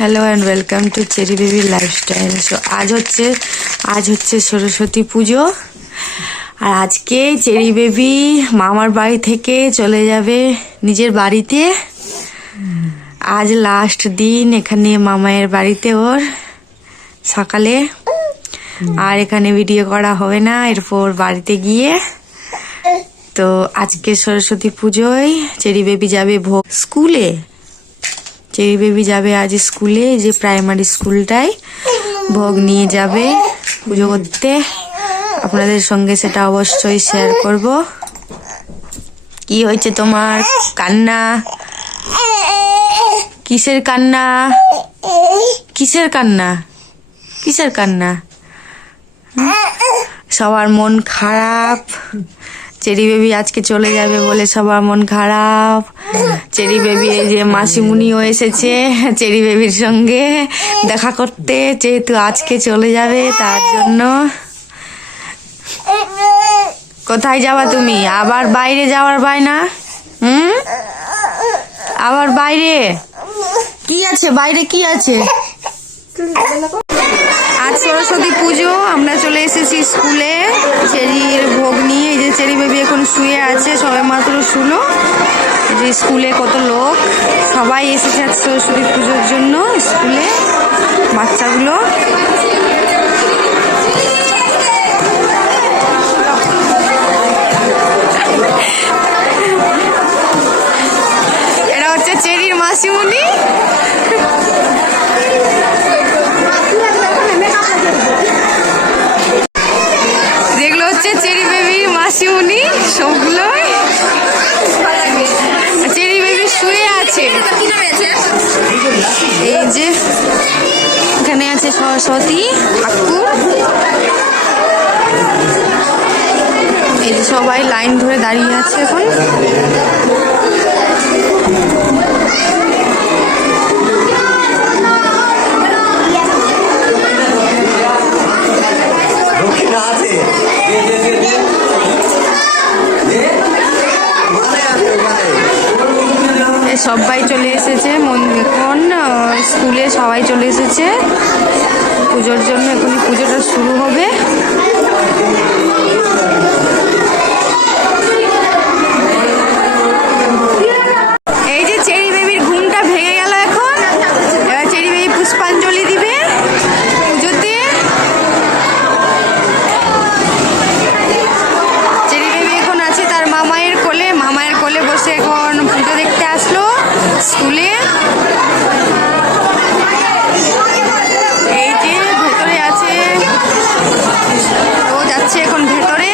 Hello and welcome to cherry baby lifestyle. So আজ হচ্ছে সরস্বতী পুজো, আর আজকে চেরি বেবি মামার বাড়ি থেকে চলে যাবে নিজের বাড়িতে। আজ লাস্ট দিন এখানে মামায়ের বাড়িতে ওর সকালে, আর এখানে ভিডিও করা হবে না এরপর বাড়িতে গিয়ে। তো আজকে সরস্বতী পুজোয় চেরি বেবি যাবে ভোগ স্কুলে। চেরি বেবি যাবে আজ স্কুলে, যে প্রাইমারি স্কুলটায় ভোগ নিয়ে যাবে পুজো করতে। আপনাদের সঙ্গে সেটা অবশ্যই শেয়ার করব। কি হয়েছে তোমার? কান্না? কিসের কান্না? কিসের কান্না? কিসের কান্না? সবার মন খারাপ। চেরি বেবি আজকে চলে যাবে বলে সবার মন খারাপ। চেরি বেবি এই যে মাসিমুনিও এসেছে চেরি বেবির সঙ্গে দেখা করতে, যেহেতু আজকে চলে যাবে তার জন্য। কোথায় যাবা তুমি? আবার বাইরে যাওয়ার বায়না? আবার বাইরে? কি আছে বাইরে? কি আছে? আজ সরস্বতী পুজো, আমরা চলে এসেছি স্কুলে চেরির ভোগ নিয়ে। এই যে চেরি বেবি এখন শুয়ে আছে, সবাই মাত্র শুলো। যে স্কুলে কত লোক, সবাই এসেছে আজ সরস্বতী পুজোর জন্য স্কুলে, বাচ্চাগুলো। এরা হচ্ছে চেরির মাসিমণি। যেগুলো হচ্ছে চেরি বেবি মাসিমণি সবগুলো। চেরি বেবি শুয়ে আছে। এই যে এখানে আছে সরস্বতী ঠাকুর। এই যে সবাই লাইন ধরে দাঁড়িয়ে আছে এখন। সবাই চলে এসেছে এখন স্কুলে, সবাই চলে এসেছে পুজোর জন্য। এখনই পুজোটা শুরু হবে। এই যে চেরি বেবির ঘুমটা ভেঙে গেল এখন। এবার চেরি বেবি পুষ্পাঞ্জলি দিবে পুজোতে। চেরি বেবি এখন আছে তার মামায়ের কোলে। মামায়ের কোলে বসে এখন পুজো দেখতে আসলো স্কুলে। এই যে ভেতরে আছে, ও যাচ্ছে এখন ভেতরে।